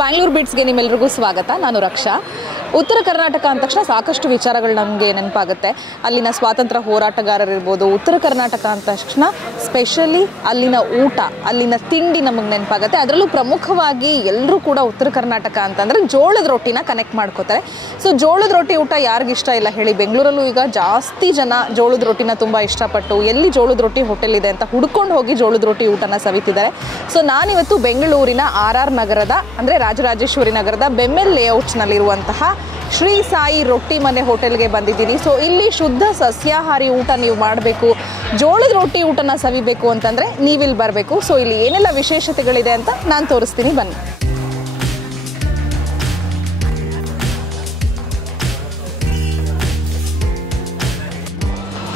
ಬ್ಯಾಂಗ್ಳೂರ್ ಬೀಟ್ಸ್ಗೆ ನಿಮ್ಮೆಲ್ಲರಿಗೂ ಸ್ವಾಗತ. ನಾನು ರಕ್ಷಾ. ಉತ್ತರ ಕರ್ನಾಟಕ ಅಂದ ತಕ್ಷಣ ಸಾಕಷ್ಟು ವಿಚಾರಗಳು ನಮಗೆ ನೆನಪಾಗುತ್ತೆ. ಅಲ್ಲಿನ ಸ್ವಾತಂತ್ರ್ಯ ಹೋರಾಟಗಾರರಿರ್ಬೋದು. ಉತ್ತರ ಕರ್ನಾಟಕ ಅಂದ ತಕ್ಷಣ ಸ್ಪೆಷಲಿ ಅಲ್ಲಿನ ಊಟ, ಅಲ್ಲಿನ ತಿಂಡಿ ನಮಗೆ ನೆನಪಾಗುತ್ತೆ. ಅದರಲ್ಲೂ ಪ್ರಮುಖವಾಗಿ ಎಲ್ಲರೂ ಕೂಡ ಉತ್ತರ ಕರ್ನಾಟಕ ಅಂತಂದರೆ ಜೋಳದ ರೊಟ್ಟಿನ ಕನೆಕ್ಟ್ ಮಾಡ್ಕೋತಾರೆ. ಸೊ ಜೋಳದ ರೊಟ್ಟಿ ಊಟ ಯಾರಿಗಿಷ್ಟ ಇಲ್ಲ ಹೇಳಿ? ಬೆಂಗಳೂರಲ್ಲೂ ಈಗ ಜಾಸ್ತಿ ಜನ ಜೋಳದ ರೊಟ್ಟಿನ ತುಂಬ ಇಷ್ಟಪಟ್ಟು ಎಲ್ಲಿ ಜೋಳದ ರೊಟ್ಟಿ ಹೋಟೆಲ್ ಇದೆ ಅಂತ ಹುಡ್ಕೊಂಡು ಹೋಗಿ ಜೋಳದ ರೊಟ್ಟಿ ಊಟನ ಸವಿತಿದ್ದಾರೆ. ಸೊ ನಾನಿವತ್ತು ಬೆಂಗಳೂರಿನ RR ನಗರದ ಅಂದರೆ ರಾಜರಾಜೇಶ್ವರಿ ನಗರದ ಬೆಮ್ಮೆಲ್ ಲೇಔಟ್ಸ್ನಲ್ಲಿರುವಂತಹ ಶ್ರೀ ಸಾಯಿ ರೊಟ್ಟಿ ಮನೆ ಹೋಟೆಲ್ಗೆ ಬಂದಿದ್ದೀನಿ. ಸೊ ಇಲ್ಲಿ ಶುದ್ಧ ಸಸ್ಯಾಹಾರಿ ಊಟ ನೀವು ಮಾಡಬೇಕು, ಜೋಳದ ರೊಟ್ಟಿ ಊಟನ ಸವಿಬೇಕು ಅಂತಂದರೆ ನೀವಿಲ್ಲಿ ಬರಬೇಕು. ಸೊ ಇಲ್ಲಿ ಏನೆಲ್ಲ ವಿಶೇಷತೆಗಳಿದೆ ಅಂತ ನಾನು ತೋರಿಸ್ತೀನಿ, ಬನ್ನಿ.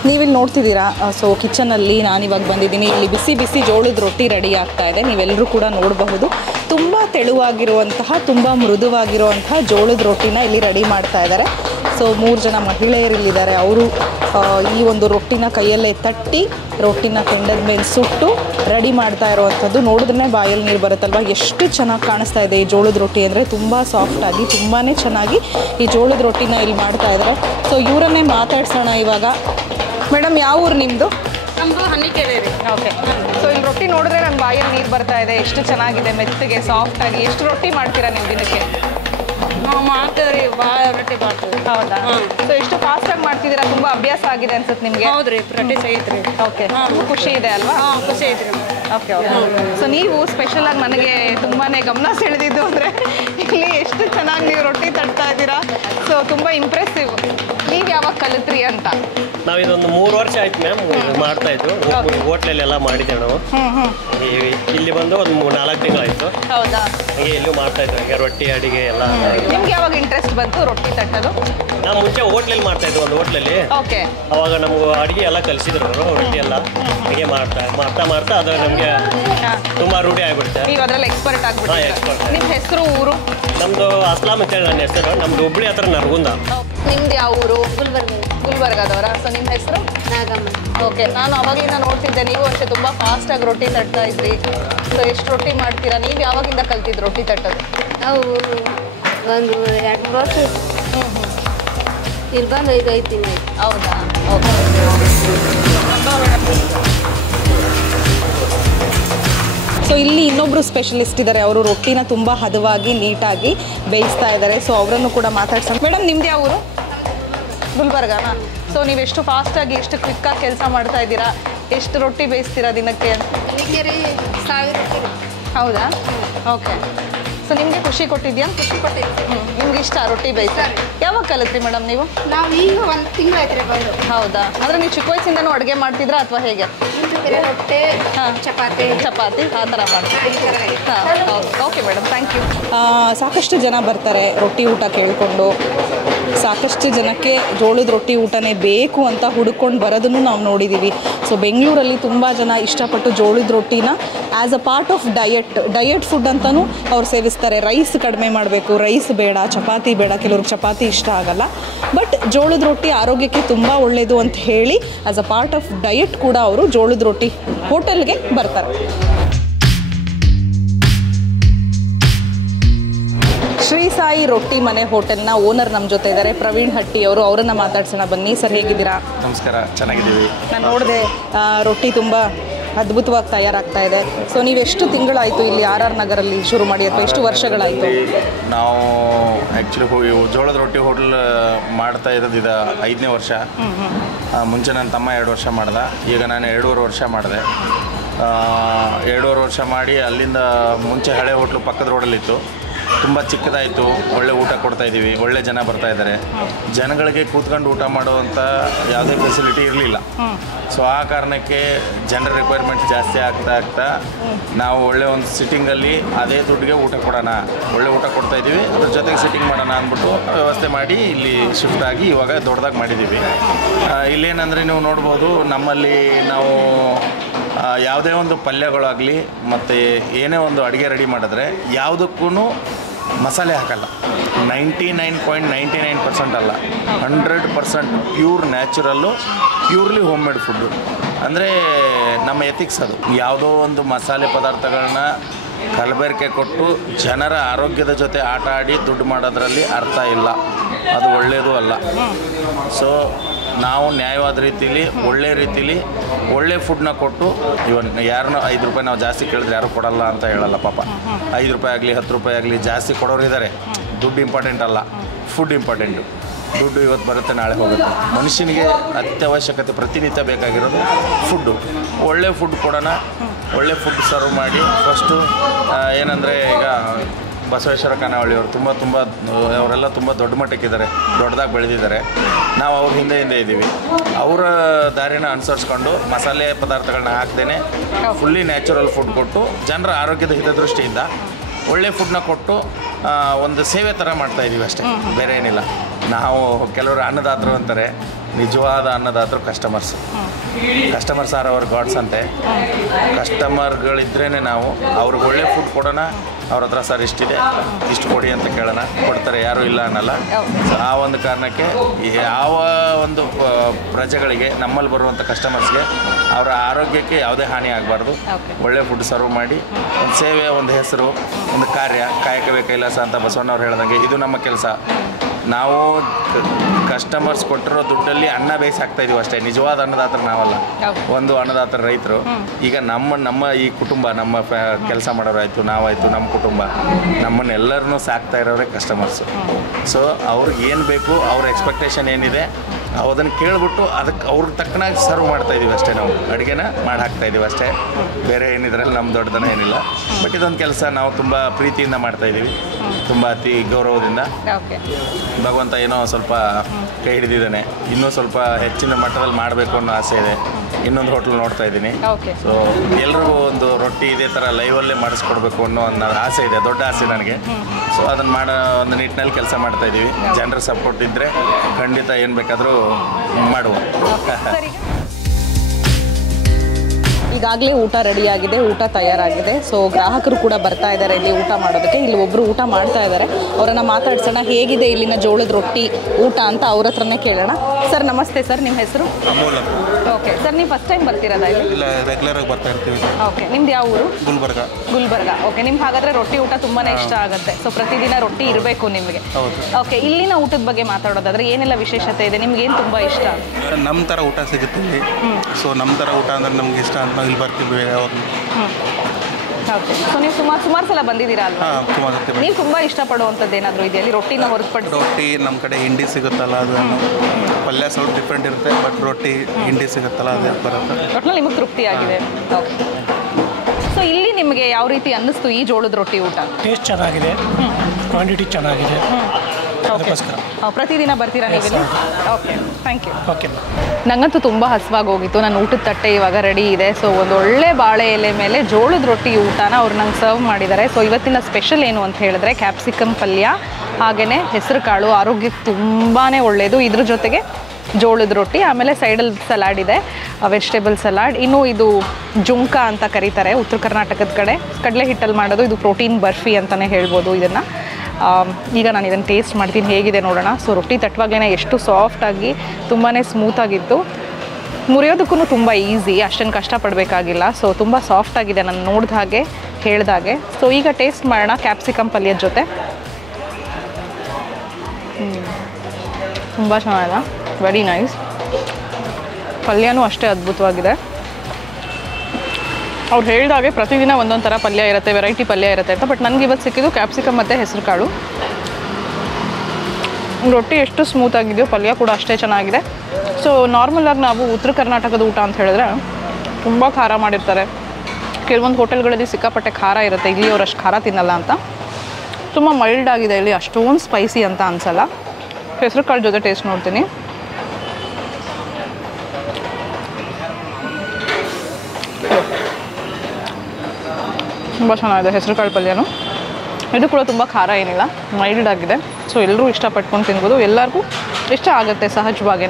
ನೀವಿಲ್ಲಿ ನೋಡ್ತಿದ್ದೀರಾ. ಸೊ ಕಿಚನಲ್ಲಿ ನಾನಿವಾಗ ಬಂದಿದ್ದೀನಿ. ಇಲ್ಲಿ ಬಿಸಿ ಬಿಸಿ ಜೋಳದ ರೊಟ್ಟಿ ರೆಡಿ ಆಗ್ತಾ ಇದೆ. ನೀವೆಲ್ಲರೂ ಕೂಡ ನೋಡಬಹುದು. ತುಂಬ ತೆಳುವಾಗಿರುವಂತಹ, ತುಂಬ ಮೃದುವಾಗಿರುವಂತಹ ಜೋಳದ ರೊಟ್ಟಿನ ಇಲ್ಲಿ ರೆಡಿ ಮಾಡ್ತಾ ಇದ್ದಾರೆ. ಸೊ 3 ಜನ ಮಹಿಳೆಯರಿಲ್ಲಿದ್ದಾರೆ. ಅವರು ಈ ಒಂದು ರೊಟ್ಟಿನ ಕೈಯಲ್ಲೇ ತಟ್ಟಿ ರೊಟ್ಟಿನ ಕೆಂಡದ ಮೇಲೆ ಸುಟ್ಟು ರೆಡಿ ಮಾಡ್ತಾ ಇರುವಂಥದ್ದು. ನೋಡಿದ್ರೆ ಬಾಯಲ್ಲಿ ನೀರು ಬರುತ್ತಲ್ವ, ಎಷ್ಟು ಚೆನ್ನಾಗಿ ಕಾಣಿಸ್ತಾ ಇದೆ ಈ ಜೋಳದ ರೊಟ್ಟಿ ಅಂದರೆ. ತುಂಬ ಸಾಫ್ಟಾಗಿ, ತುಂಬಾ ಚೆನ್ನಾಗಿ ಈ ಜೋಳದ ರೊಟ್ಟಿನ ಇಲ್ಲಿ ಮಾಡ್ತಾ ಇದ್ದಾರೆ. ಸೊ ಇವರನ್ನೇ ಮಾತಾಡ್ಸೋಣ ಇವಾಗ. ಮೇಡಮ್, ಯಾವ ಊರು ನಿಮ್ಮದು? ನಮ್ಮದು ಹನ್ನಿಕೆರೆ ರೀ. ಓಕೆ. ಸೊ ಇಲ್ಲಿ ರೊಟ್ಟಿ ನೋಡಿದ್ರೆ ನನ್ನ ಬಾಯಲ್ಲಿ ನೀರು ಬರ್ತಾ ಇದೆ. ಎಷ್ಟು ಚೆನ್ನಾಗಿದೆ, ಮೆತ್ತಗೆ ಸಾಫ್ಟಾಗಿ. ಎಷ್ಟು ರೊಟ್ಟಿ ಮಾಡ್ತೀರಾ ನೀವು ದಿನಕ್ಕೆ? ನಾವು ಮಾಡ್ತೇವೆ ರೀ, ಭಾಳ ರೊಟ್ಟಿ ಮಾಡ್ತೀವಿ. ಹೌದಾ? ಸೊ ಎಷ್ಟು ಫಾಸ್ಟಾಗಿ ಮಾಡ್ತಿದ್ದೀರಾ? ತುಂಬ ಅಭ್ಯಾಸ ಆಗಿದೆ ಅನ್ಸುತ್ತೆ ನಿಮಗೆ? ಹೌದು ರೀ, ಪ್ರಾಕ್ಟೀಸ್ ಐತೆ ರೀ. ಓಕೆ. ಖುಷಿ ಇದೆ ಅಲ್ವಾ? ಹಾಂ, ಖುಷಿ ಐತೆ ರೀ. Okay okay. ಸೊ ನೀವು ಸ್ಪೆಷಲಾಗಿ ನನಗೆ ತುಂಬಾ ಗಮನ ಸೆಳೆದಿದ್ದು ಅಂದರೆ ಇಲ್ಲಿ ಎಷ್ಟು ಚೆನ್ನಾಗಿ ನೀವು ರೊಟ್ಟಿ ತಟ್ತಾ ಇದ್ದೀರಾ. ಸೊ ತುಂಬ ಇಂಪ್ರೆಸಿವ್. ನೀವು ಯಾವಾಗ ಕಲಿತ್ರಿ ಅಂತ? ನಾವಿದೊಂದು 3 ವರ್ಷ ಆಯ್ತು ಮ್ಯಾಮ್ ಮಾಡ್ತಾ ಇದ್ದು. ಹೋಟ್ಲಲ್ಲೆಲ್ಲ ಮಾಡಿದ್ದೇವೆ ನಾವು. ಇಲ್ಲಿ ಬಂದು ಒಂದು 4 ತಿಂಗಳಾಯ್ತು. ಹೌದಾ? ಹಾಗೆ ಇಲ್ಲೂ ಮಾಡ್ತಾ ಇದ್ವಿ, ಹಾಗೆ ರೊಟ್ಟಿ ಅಡಿಗೆ ಎಲ್ಲ. ನಿಮ್ಗೆ ಯಾವಾಗ ಇಂಟ್ರೆಸ್ಟ್ ಬಂತು ರೊಟ್ಟಿ ತಟ್ಟೋದು? ನಾವು ಮುಂಚೆ ಹೋಟ್ಲಲ್ಲಿ ಮಾಡ್ತಾ ಇದ್ವಿ, ಒಂದು ಹೋಟ್ಲಲ್ಲಿ. ಓಕೆ. ಅವಾಗ ನಮ್ಗೆ ಅಡಿಗೆ ಎಲ್ಲ ಕಲಿಸಿದ್ರು ಅವರು, ರೊಟ್ಟಿ ಎಲ್ಲ. ಹಾಗೆ ಮಾಡ್ತಾ ಅದು ನಮಗೆ ತುಂಬ ರೂಢಿ ಆಗ್ಬಿಡುತ್ತೆ. ನೀವು ಅದರಲ್ಲಿ ಎಕ್ಸ್ಪರ್ಟ್ ಆಗ್ಬಿಟ್ಟು. ನಿಮ್ಮ ಹೆಸರು, ಊರು? ನಮ್ಮದು ಅಸ್ಲಾಂ ಅಂತೇಳಿ ನನ್ನ ಹೆಸರು. ನಮ್ಮದು ಹುಬ್ಳಿ ಹತ್ರ ನರಗುಂದ. ನಿಮ್ದು ಯಾವ ಊರು? ಗುಲ್ಬರ್ಗದವರ. ಸೊ ನಿಮ್ಮ ಹೆಸರು? ನಾಗಮ್ಮ. ಓಕೆ. ನಾನು ಅವಾಗಿಂದ ನೋಡ್ತಿದ್ದೆ, ನೀವು ಅಷ್ಟೇ ತುಂಬ ಫಾಸ್ಟಾಗಿ ರೊಟ್ಟಿ ತಟ್ತಾ ಇದ್ರಿ. ಸೊ ಎಷ್ಟು ರೊಟ್ಟಿ ಮಾಡ್ತೀರಾ? ನೀವು ಯಾವಾಗಿಂದ ಕಲ್ತಿದ್ದು ರೊಟ್ಟಿ ತಟ್ಟೋದು? ನಾವು ಒಂದು 2 ವರ್ಷ ಇಲ್ಲಿ ಬಂದು 5 ತಿಂಗಳು. ಹೌದಾ? ಓಕೆ. ಸೊ ಇಲ್ಲಿ ಇನ್ನೊಬ್ಬರು ಸ್ಪೆಷಲಿಸ್ಟ್ ಇದ್ದಾರೆ. ಅವರು ರೊಟ್ಟಿನ ತುಂಬ ಹದವಾಗಿ, ನೀಟಾಗಿ ಬೇಯಿಸ್ತಾ ಇದ್ದಾರೆ. ಸೊ ಅವರನ್ನು ಕೂಡ ಮಾತಾಡ್ಸೋಣ. ಮೇಡಮ್, ನಿಮ್ದು ಯಾವ ಊರು? ಗುಲ್ಬರ್ಗನಾ? ಸೊ ನೀವು ಎಷ್ಟು ಫಾಸ್ಟಾಗಿ, ಎಷ್ಟು ಕ್ವಿಕ್ಕಾಗಿ ಕೆಲಸ ಮಾಡ್ತಾ ಇದ್ದೀರಾ? ಎಷ್ಟು ರೊಟ್ಟಿ ಬೇಯಿಸ್ತೀರಾ ದಿನಕ್ಕೆ? ಹನ್ನಿಕೆರೆ 1000 ರೊಟ್ಟಿ. ಹೌದಾ? ಓಕೆ. ಸೊ ನಿಮಗೆ ಖುಷಿ ಕೊಟ್ಟಿದ್ಯಾ? ಖುಷಿ ಕೊಟ್ಟಿದ್ದೆ. ನಿಮ್ಗೆ ಇಷ್ಟ ರೊಟ್ಟಿ ಬೇಯಿಸ್ತಾರೆ? ಯಾವಾಗ ಕಲಿತ್ರಿ ಮೇಡಮ್ ನೀವು? ನಾವು ಈಗ 1 ತಿಂಗಳು ಆಯ್ತು ರೀ ಬಂದು. ಹೌದಾ? ಅಂದರೆ ನೀವು ಚಿಕ್ಕ ವಯಸ್ಸಿಂದನೂ ಅಡುಗೆ ಮಾಡ್ತಿದ್ರಾ ಅಥವಾ ಹೇಗೆ? ರೊಟ್ಟಿ, ಚಪಾತಿ ಆ ಥರ ಮಾಡ್ತೀವಿ. ಹಾಂ, ಓಕೆ ಮೇಡಮ್, ಥ್ಯಾಂಕ್ ಯು. ಸಾಕಷ್ಟು ಜನ ಬರ್ತಾರೆ ರೊಟ್ಟಿ ಊಟ ಕೇಳಿಕೊಂಡು. ಸಾಕಷ್ಟು ಜನಕ್ಕೆ ಜೋಳದ ರೊಟ್ಟಿ ಊಟನೇ ಬೇಕು ಅಂತ ಹುಡುಕೊಂಡು ಬರೋದನ್ನು ನಾವು ನೋಡಿದ್ದೀವಿ. ಸೊ ಬೆಂಗಳೂರಲ್ಲಿ ತುಂಬ ಜನ ಇಷ್ಟಪಟ್ಟು ಜೋಳದ ರೊಟ್ಟಿನ as a part of diet food ಅಂತಲೂ ಅವ್ರು ಸೇವಿಸ್ತಾರೆ. ರೈಸ್ ಕಡಿಮೆ ಮಾಡಬೇಕು, ರೈಸ್ ಬೇಡ, ಚಪಾತಿ ಬೇಡ, ಕೆಲವ್ರಿಗೆ ಚಪಾತಿ ಇಷ್ಟ ಆಗಲ್ಲ. ಬಟ್ ಜೋಳದ ರೊಟ್ಟಿ ಆರೋಗ್ಯಕ್ಕೆ ತುಂಬ ಒಳ್ಳೆಯದು ಅಂತ ಹೇಳಿ as a part of diet ಕೂಡ ಅವರು ಜೋಳದ ರೊಟ್ಟಿ ಹೋಟೆಲ್ಗೆ ಬರ್ತಾರೆ. ಶ್ರೀ ಸಾಯಿ ರೊಟ್ಟಿ ಮನೆ ಹೋಟೆಲ್ನ ಓನರ್ ನಮ್ಮ ಜೊತೆ ಇದ್ದಾರೆ, ಪ್ರವೀಣ್ ಹಟ್ಟಿ ಅವರು. ಅವರನ್ನು ಮಾತಾಡ್ಸೋಣ ಬನ್ನಿ. ಸರ್, ಹೇಗಿದ್ದೀರಾ? ನಮಸ್ಕಾರ, ಚೆನ್ನಾಗಿದ್ದೀವಿ. ನಾನು ನೋಡಿದೆ ರೊಟ್ಟಿ ತುಂಬ ಅದ್ಭುತವಾಗಿ ತಯಾರಾಗ್ತಾ ಇದೆ. ಸೊ ನೀವು ಎಷ್ಟು ತಿಂಗಳಾಯಿತು ಇಲ್ಲಿ RR ನಗರಲ್ಲಿ ಶುರು ಮಾಡಿ, ಅಥವಾ ಎಷ್ಟು ವರ್ಷಗಳಾಯಿತು? ನಾವು ಆ್ಯಕ್ಚುಲಿ ಜೋಳದ ರೊಟ್ಟಿ ಹೋಟೆಲ್ ಮಾಡ್ತಾ ಇರೋದು ಇದು 5ನೇ ವರ್ಷ. ಮುಂಚೆ ನನ್ನ ತಮ್ಮ 2 ವರ್ಷ ಮಾಡ್ದೆ. ಈಗ ನಾನು 2.5 ವರ್ಷ ಮಾಡಿದೆ. 2.5 ವರ್ಷ ಮಾಡಿ ಅಲ್ಲಿಂದ ಮುಂಚೆ ಹಳೆ ಹೋಟ್ಲು ಪಕ್ಕದ ರೋಡಲ್ಲಿತ್ತು. ತುಂಬ ಚಿಕ್ಕದಾಯಿತು. ಒಳ್ಳೆ ಊಟ ಕೊಡ್ತಾಯಿದ್ದೀವಿ, ಒಳ್ಳೆ ಜನ ಬರ್ತಾಯಿದ್ದಾರೆ. ಜನಗಳಿಗೆ ಕೂತ್ಕೊಂಡು ಊಟ ಮಾಡುವಂಥ ಯಾವುದೇ ಫೆಸಿಲಿಟಿ ಇರಲಿಲ್ಲ. ಸೊ ಆ ಕಾರಣಕ್ಕೆ ಜನರ ರಿಕ್ವೈರ್ಮೆಂಟ್ ಜಾಸ್ತಿ ಆಗ್ತಾ ನಾವು ಒಳ್ಳೆ ಒಂದು ಸಿಟ್ಟಿಂಗಲ್ಲಿ ಅದೇ ದುಡ್ಡಿಗೆ ಊಟ ಕೊಡೋಣ, ಒಳ್ಳೆ ಊಟ ಕೊಡ್ತಾಯಿದ್ದೀವಿ, ಅದ್ರ ಜೊತೆಗೆ ಸಿಟ್ಟಿಂಗ್ ಮಾಡೋಣ ಅಂದ್ಬಿಟ್ಟು ವ್ಯವಸ್ಥೆ ಮಾಡಿ ಇಲ್ಲಿ ಶಿಫ್ಟ್ ಆಗಿ ಇವಾಗ ದೊಡ್ಡದಾಗಿ ಮಾಡಿದ್ದೀವಿ. ಇಲ್ಲೇನಂದರೆ ನೀವು ನೋಡ್ಬೋದು, ನಮ್ಮಲ್ಲಿ ನಾವು ಯಾವುದೇ ಒಂದು ಪಲ್ಯಗಳಾಗಲಿ ಮತ್ತು ಏನೇ ಒಂದು ಅಡುಗೆ ರೆಡಿ ಮಾಡಿದ್ರೆ ಯಾವುದಕ್ಕೂ ಮಸಾಲೆ ಹಾಕಲ್ಲ. 99.99% ಅಲ್ಲ, 100% pure natural, purely home made food. ಅಂದರೆ ನಮ್ಮ ಎಥಿಕ್ಸ್ ಅದು. ಯಾವುದೋ ಒಂದು ಮಸಾಲೆ ಪದಾರ್ಥಗಳನ್ನ ಕಲಬೆರಕೆ ಕೊಟ್ಟು ಜನರ ಆರೋಗ್ಯದ ಜೊತೆ ಆಟ ಆಡಿ ದುಡ್ಡು ಮಾಡೋದ್ರಲ್ಲಿ ಅರ್ಥ ಇಲ್ಲ, ಅದು ಒಳ್ಳೆಯದು ಅಲ್ಲ. ಸೊ ನಾವು ನ್ಯಾಯವಾದ ರೀತಿಲಿ ಒಳ್ಳೆ ರೀತಿಲಿ ಒಳ್ಳೆ ಫುಡ್ನ ಕೊಟ್ಟು ಇವನ್ ಯಾರನ್ನೂ 5 ರೂಪಾಯಿ ನಾವು ಜಾಸ್ತಿ ಕೇಳಿದ್ರೆ ಯಾರು ಕೊಡಲ್ಲ ಅಂತ ಹೇಳಲ್ಲ ಪಾಪ. 5 ರೂಪಾಯಿ ಆಗಲಿ 10 ರೂಪಾಯಿ ಆಗಲಿ ಜಾಸ್ತಿ ಕೊಡೋರಿದ್ದಾರೆ. ದುಡ್ಡು ಇಂಪಾರ್ಟೆಂಟ್ ಅಲ್ಲ, ಫುಡ್ ಇಂಪಾರ್ಟೆಂಟು. ದುಡ್ಡು ಇವತ್ತು ಬರುತ್ತೆ ನಾಳೆ ಹೋಗುತ್ತೆ. ಮನುಷ್ಯನಿಗೆ ಅತ್ಯವಶ್ಯಕತೆ ಪ್ರತಿನಿತ್ಯ ಬೇಕಾಗಿರೋದು ಫುಡ್ಡು. ಒಳ್ಳೆ ಫುಡ್ ಕೊಡೋಣ, ಒಳ್ಳೆ ಫುಡ್ ಸರ್ವ್ ಮಾಡಿ. ಫಸ್ಟು ಏನಂದರೆ ಈಗ ಬಸವೇಶ್ವರ ಖಾನಾವಳಿಯವರು ತುಂಬ ಅವರೆಲ್ಲ ತುಂಬ ದೊಡ್ಡ ಮಟ್ಟಕ್ಕಿದ್ದಾರೆ, ದೊಡ್ಡದಾಗಿ ಬೆಳೆದಿದ್ದಾರೆ. ನಾವು ಅವ್ರ ಹಿಂದೆ ಇದ್ದೀವಿ. ಅವರ ದಾರಿನ ಅನುಸರಿಸ್ಕೊಂಡು ಮಸಾಲೆ ಪದಾರ್ಥಗಳನ್ನ ಹಾಕ್ದೇನೆ ಫುಲ್ಲಿ ನ್ಯಾಚುರಲ್ ಫುಡ್ ಕೊಟ್ಟು ಜನರ ಆರೋಗ್ಯದ ಹಿತದೃಷ್ಟಿಯಿಂದ ಒಳ್ಳೆ ಫುಡ್ನ ಕೊಟ್ಟು ಒಂದು ಸೇವೆ ಥರ ಮಾಡ್ತಾಯಿದ್ದೀವಿ ಅಷ್ಟೇ, ಬೇರೆ ಏನಿಲ್ಲ. ನಾವು ಕೆಲವರು ಅನ್ನದಾತರು ಅಂತಾರೆ, ನಿಜವಾದ ಅನ್ನದಾತರು ಕಸ್ಟಮರ್ಸ್ ಆರ್ ಅವರ್ ಗಾಡ್ಸ್ ಅಂತೆ. ಕಸ್ಟಮರ್ಗಳಿದ್ರೇ ನಾವು ಅವ್ರಿಗೆ ಒಳ್ಳೆ ಫುಡ್ ಕೊಡೋಣ, ಅವ್ರ ಹತ್ರ ಸರ್ ಇಷ್ಟಿದೆ ಇಷ್ಟು ಕೊಡಿ ಅಂತ ಕೇಳೋಣ, ಕೊಡ್ತಾರೆ, ಯಾರೂ ಇಲ್ಲ ಅನ್ನಲ್ಲ. ಆ ಒಂದು ಕಾರಣಕ್ಕೆ ಯಾವ ಒಂದು ಪ್ರಜೆಗಳಿಗೆ ನಮ್ಮಲ್ಲಿ ಬರುವಂಥ ಕಸ್ಟಮರ್ಸ್ಗೆ ಅವರ ಆರೋಗ್ಯಕ್ಕೆ ಯಾವುದೇ ಹಾನಿ ಆಗಬಾರ್ದು. ಒಳ್ಳೆ ಫುಡ್ ಸರ್ವ್ ಮಾಡಿ ಒಂದು ಸೇವೆ, ಒಂದು ಹೆಸರು, ಒಂದು ಕಾರ್ಯ, ಕಾಯಕವೇ ಕೈಲಾಸ ಅಂತ ಬಸವಣ್ಣವ್ರು ಹೇಳ್ದಂಗೆ ಇದು ನಮ್ಮ ಕೆಲಸ. ನಾವು ಕಸ್ಟಮರ್ಸ್ ಕೊಟ್ಟಿರೋ ದುಡ್ಡಲ್ಲಿ ಅನ್ನ ಬೇಯಿಸಿ ಹಾಕ್ತಾಯಿದ್ದೀವಿ ಅಷ್ಟೇ. ನಿಜವಾದ ಅನ್ನದಾತರು ನಾವಲ್ಲ. ಒಂದು ಅನ್ನದಾತರ ರೈತರು. ಈಗ ನಮ್ಮ ಈ ಕುಟುಂಬ, ನಮ್ಮ ಕೆಲಸ ಮಾಡೋರಾಯಿತು, ನಾವಾಯಿತು, ನಮ್ಮ ಕುಟುಂಬ, ನಮ್ಮನ್ನೆಲ್ಲರನ್ನೂ ಸಾಕ್ತಾ ಇರೋರೇ ಕಸ್ಟಮರ್ಸು. ಸೊ ಅವ್ರಿಗೆ ಏನು ಬೇಕು, ಅವ್ರ ಎಕ್ಸ್ಪೆಕ್ಟೇಷನ್ ಏನಿದೆ ಅದನ್ನು ಕೇಳಿಬಿಟ್ಟು ಅದಕ್ಕೆ ಅವ್ರಿಗೆ ತಕ್ಕನಾಗಿ ಸರ್ವ್ ಮಾಡ್ತಾಯಿದ್ದೀವಿ ಅಷ್ಟೇ. ನಾವು ಅಡುಗೆನ ಮಾಡಿ ಹಾಕ್ತಾಯಿದ್ದೀವಿ ಅಷ್ಟೇ, ಬೇರೆ ಏನಿದ್ರಲ್ಲಿ ನಮ್ಮ ದೊಡ್ಡದನ ಏನಿಲ್ಲ. ಬಟ್ ಇದೊಂದು ಕೆಲಸ ನಾವು ತುಂಬ ಪ್ರೀತಿಯಿಂದ ಮಾಡ್ತಾಯಿದ್ದೀವಿ, ತುಂಬ ಅತಿ ಗೌರವದಿಂದ. ಭಗವಂತ ಏನೋ ಸ್ವಲ್ಪ ಕೈ ಹಿಡಿದಿದ್ದಾನೆ, ಇನ್ನೂ ಸ್ವಲ್ಪ ಹೆಚ್ಚಿನ ಮಟ್ಟದಲ್ಲಿ ಮಾಡಬೇಕು ಅನ್ನೋ ಆಸೆ ಇದೆ. ಇನ್ನೊಂದು ಹೋಟ್ಲ್ ನೋಡ್ತಾ ಇದ್ದೀನಿ. ಸೊ ಎಲ್ರಿಗೂ ಒಂದು ರೊಟ್ಟಿ ಇದೇ ಥರ ಲೈವಲ್ಲೇ ಮಾಡಿಸ್ಕೊಡ್ಬೇಕು ಅನ್ನೋ ಆಸೆ ಇದೆ, ದೊಡ್ಡ ಆಸೆ ನನಗೆ. ಸೊ ಅದನ್ನು ಮಾಡೋ ಒಂದು ನಿಟ್ಟಿನಲ್ಲಿ ಕೆಲಸ ಮಾಡ್ತಾಯಿದ್ದೀವಿ. ಜನರ ಸಪೋರ್ಟ್ ಇದ್ದರೆ ಖಂಡಿತ ಏನು ಬೇಕಾದರೂ ಮಾಡುವ. ಈಗಾಗಲೇ ಊಟ ರೆಡಿಯಾಗಿದೆ, ಊಟ ತಯಾರಾಗಿದೆ. ಸೊ ಗ್ರಾಹಕರು ಕೂಡ ಬರ್ತಾ ಇದ್ದಾರೆ ಇಲ್ಲಿ ಊಟ ಮಾಡೋದಕ್ಕೆ. ಇಲ್ಲಿ ಒಬ್ಬರು ಊಟ ಮಾಡ್ತಾ ಇದ್ದಾರೆ, ಅವರನ್ನು ಮಾತಾಡ್ಸೋಣ. ಹೇಗಿದೆ ಇಲ್ಲಿನ ಜೋಳದ ರೊಟ್ಟಿ ಊಟ ಅಂತ ಅವ್ರ ಹತ್ರನೇ ಕೇಳೋಣ. ಸರ್ ನಮಸ್ತೆ ಸರ್, ನಿಮ್ಮ ಹೆಸರು? ಅಮೋಲ್. ಓಕೆ ಸರ್, ನೀವು ಫಸ್ಟ್ ಟೈಮ್ ಬರ್ತಿರೋದಾ ಇಲ್ಲಿ? ಇಲ್ಲ, ರೆಗ್ಯುಲರ್ ಆಗಿ ಬರ್ತಾ ಇರ್ತೀವಿ. ಓಕೆ, ನಿಮ್ದು ಯಾವ ಊರು? ಗುಲ್ಬರ್ಗ. ಓಕೆ, ನಿಮ್ಗೆ ಹಾಗಾದ್ರೆ ರೊಟ್ಟಿ ಊಟ ತುಂಬಾನೇ ಇಷ್ಟ ಆಗುತ್ತೆ. ಸೊ ಪ್ರತಿದಿನ ರೊಟ್ಟಿ ಇರಬೇಕು ನಿಮಗೆ. ಓಕೆ, ಇಲ್ಲಿನ ಊಟದ ಬಗ್ಗೆ ಮಾತಾಡೋದಾದ್ರೆ ಏನೆಲ್ಲ ವಿಶೇಷತೆ ಇದೆ, ನಿಮ್ಗೆ ಏನು ತುಂಬಾ ಇಷ್ಟ? ನಮ್ಮ ಥರ ಊಟ ಸಿಗುತ್ತೆ ಇಲ್ಲಿ. ಸೊ ನಮ್ಮ ಥರ ಊಟ ಅಂದ್ರೆ ನಮ್ಗೆ ಇಷ್ಟ ಅಂತ ನಾವು ಇಲ್ಲಿ ಬರ್ತೀವಿ ಯಾವಾಗಲೂ. ಓಕೆ, ಸೊ ನೀವು ಸುಮಾರು ಸಲ ಬಂದಿದ್ದೀರಾ ಅಲ್ವಾ? ಹಾಂ, ಸುಮಾರು ಸತಿ. ನೀವು ತುಂಬ ಇಷ್ಟಪಡುವಂಥದ್ದು ಏನಾದರೂ ಇದೆಯಲ್ಲಿ ರೊಟ್ಟಿನ ಹೊರತುಪಡಿಸಿ? ರೊಟ್ಟಿ ನಮ್ಮ ಕಡೆ ಹಿಂಡಿ ಸಿಗುತ್ತಲ್ಲ, ಅದನ್ನು ಪಲ್ಯ ಸ್ವಲ್ಪ ಡಿಫ್ರೆಂಟ್ ಇರುತ್ತೆ, ಬಟ್ ರೊಟ್ಟಿ ಹಿಂಡಿ ಸಿಗುತ್ತಲ್ಲ ಅದು ಬರುತ್ತೆ. ಒಟ್ಟಿನಲ್ಲಿ ನಿಮಗೆ ತೃಪ್ತಿ ಆಗಿದೆ. ಓಕೆ, ಸೊ ಇಲ್ಲಿ ನಿಮಗೆ ಯಾವ ರೀತಿ ಅನ್ನಿಸ್ತು ಈ ಜೋಳದ ರೊಟ್ಟಿ ಊಟ? ಟೇಸ್ಟ್ ಚೆನ್ನಾಗಿದೆ, ಕ್ವಾಂಟಿಟಿ ಚೆನ್ನಾಗಿದೆ. ಅದಕ್ಕೋಸ್ಕರ ಪ್ರತಿದಿನ ಬರ್ತೀರಾ ನೀವು? Okay, thank you. ಓಕೆ, ನನಗಂತೂ ತುಂಬ ಹಸಿವಾಗಿ ಹೋಗಿತ್ತು. ನನ್ನ ಊಟದ ತಟ್ಟೆ ಇವಾಗ ರೆಡಿ ಇದೆ. ಸೊ ಒಂದು ಒಳ್ಳೆ ಬಾಳೆ ಎಲೆ ಮೇಲೆ ಜೋಳದ ರೊಟ್ಟಿ ಊಟನ ಅವ್ರು ನಂಗೆ ಸರ್ವ್ ಮಾಡಿದ್ದಾರೆ. ಸೊ ಇವತ್ತಿನ ಸ್ಪೆಷಲ್ ಏನು ಅಂತ ಹೇಳಿದ್ರೆ ಕ್ಯಾಪ್ಸಿಕಮ್ ಪಲ್ಯ, ಹಾಗೆಯೇ ಹೆಸರು ಕಾಳು, ಆರೋಗ್ಯಕ್ಕೆ ತುಂಬಾ ಒಳ್ಳೆಯದು. ಇದ್ರ ಜೊತೆಗೆ ಜೋಳದ ರೊಟ್ಟಿ, ಆಮೇಲೆ ಸೈಡಲ್ಲಿ ಸಲಾಡ್ ಇದೆ, ವೆಜಿಟೇಬಲ್ ಸಲಾಡ್. ಇನ್ನು ಇದು ಜುಂಕ ಅಂತ ಕರೀತಾರೆ ಉತ್ತರ ಕರ್ನಾಟಕದ ಕಡೆ, ಕಡಲೆ ಹಿಟ್ಟಲ್ಲಿ ಮಾಡೋದು. ಇದು ಪ್ರೋಟೀನ್ ಬರ್ಫಿ ಅಂತಲೇ ಹೇಳ್ಬೋದು ಇದನ್ನು. ಈಗ ನಾನು ಇದನ್ನು ಟೇಸ್ಟ್ ಮಾಡ್ತೀನಿ, ಹೇಗಿದೆ ನೋಡೋಣ. ಸೊ ರೊಟ್ಟಿ ತಟ್ಟವಾಗಲೇ ಎಷ್ಟು ಸಾಫ್ಟಾಗಿ ತುಂಬಾ ಸ್ಮೂತಾಗಿತ್ತು, ಮುರಿಯೋದಕ್ಕೂ ತುಂಬ ಈಸಿ, ಅಷ್ಟೊಂದು ಕಷ್ಟಪಡಬೇಕಾಗಿಲ್ಲ. ಸೊ ತುಂಬ ಸಾಫ್ಟಾಗಿದೆ ನಾನು ನೋಡಿದ ಹಾಗೆ, ಹೇಳ್ದಾಗೆ. ಸೊ ಈಗ ಟೇಸ್ಟ್ ಮಾಡೋಣ ಕ್ಯಾಪ್ಸಿಕಮ್ ಪಲ್ಯದ ಜೊತೆ. ತುಂಬ ಚೆನ್ನಾಗಿದೆ, ವೆರಿ ನೈಸ್. ಪಲ್ಯನೂ ಅಷ್ಟೇ ಅದ್ಭುತವಾಗಿದೆ. ಅವ್ರು ಹೇಳಿದಾಗೆ ಪ್ರತಿದಿನ ಒಂದೊಂದು ಥರ ಪಲ್ಯ ಇರುತ್ತೆ, ವೆರೈಟಿ ಪಲ್ಯ ಇರುತ್ತೆ ಅಂತ. ಬಟ್ ನನಗೆ ಇವತ್ತು ಸಿಕ್ಕಿದ್ದು ಕ್ಯಾಪ್ಸಿಕಮ್ ಮತ್ತು ಹೆಸರು ಕಾಳು. ರೊಟ್ಟಿ ಎಷ್ಟು ಸ್ಮೂತಾಗಿದೆಯೋ ಪಲ್ಯ ಕೂಡ ಅಷ್ಟೇ ಚೆನ್ನಾಗಿದೆ. ಸೊ ನಾರ್ಮಲಾಗಿ ನಾವು ಉತ್ತರ ಕರ್ನಾಟಕದ ಊಟ ಅಂತ ಹೇಳಿದ್ರೆ ತುಂಬ ಖಾರ ಮಾಡಿರ್ತಾರೆ. ಕೆಲವೊಂದು ಹೋಟೆಲ್ಗಳಲ್ಲಿ ಸಿಕ್ಕಾಪಟ್ಟೆ ಖಾರ ಇರುತ್ತೆ, ಇಲ್ಲಿ ಅವ್ರು ಅಷ್ಟು ಖಾರ ತಿನ್ನಲ್ಲ ಅಂತ. ತುಂಬ ಮೈಲ್ಡ್ ಆಗಿದೆ ಇಲ್ಲಿ, ಅಷ್ಟೊಂದು ಸ್ಪೈಸಿ ಅಂತ ಅನಿಸಲ್ಲ. ಹೆಸರು ಕಾಳು ಜೊತೆ ಟೇಸ್ಟ್ ನೋಡ್ತೀನಿ. ತುಂಬ ಚೆನ್ನಾಗಿದೆ ಹೆಸರು ಕಾಳು ಪಲ್ಯನೂ. ಇದು ಕೂಡ ತುಂಬ ಖಾರ ಏನಿಲ್ಲ, ಮೈಲ್ಡ್ ಆಗಿದೆ. ಸೊ ಎಲ್ಲರೂ ಇಷ್ಟಪಟ್ಕೊಂಡು ತಿನ್ಬೋದು, ಎಲ್ಲರಿಗೂ ಇಷ್ಟ ಆಗುತ್ತೆ ಸಹಜವಾಗೇ.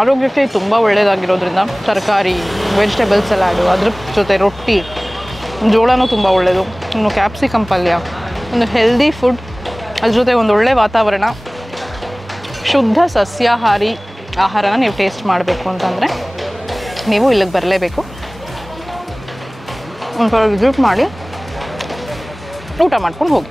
ಆರೋಗ್ಯಕ್ಕೆ ತುಂಬ ಒಳ್ಳೆಯದಾಗಿರೋದ್ರಿಂದ ತರಕಾರಿ, ವೆಜಿಟೇಬಲ್ ಸಲಾಡು, ಅದ್ರ ಜೊತೆ ರೊಟ್ಟಿ, ಜೋಳನೂ ತುಂಬ ಒಳ್ಳೆಯದು. ಇನ್ನು ಕ್ಯಾಪ್ಸಿಕಮ್ ಪಲ್ಯ, ಒಂದು ಹೆಲ್ದಿ ಫುಡ್, ಅದ್ರ ಜೊತೆ ಒಂದು ಒಳ್ಳೆ ವಾತಾವರಣ, ಶುದ್ಧ ಸಸ್ಯಾಹಾರಿ ಆಹಾರನ ನೀವು ಟೇಸ್ಟ್ ಮಾಡಬೇಕು ಅಂತಂದರೆ ನೀವು ಇಲ್ಲಿಗೆ ಬರಲೇಬೇಕು. ಒಂದ್ಸಲ ವಿಸಿಟ್ ಮಾಡಿ ಊಟ ಮಾಡ್ಕೊಂಡು ಹೋಗಿ.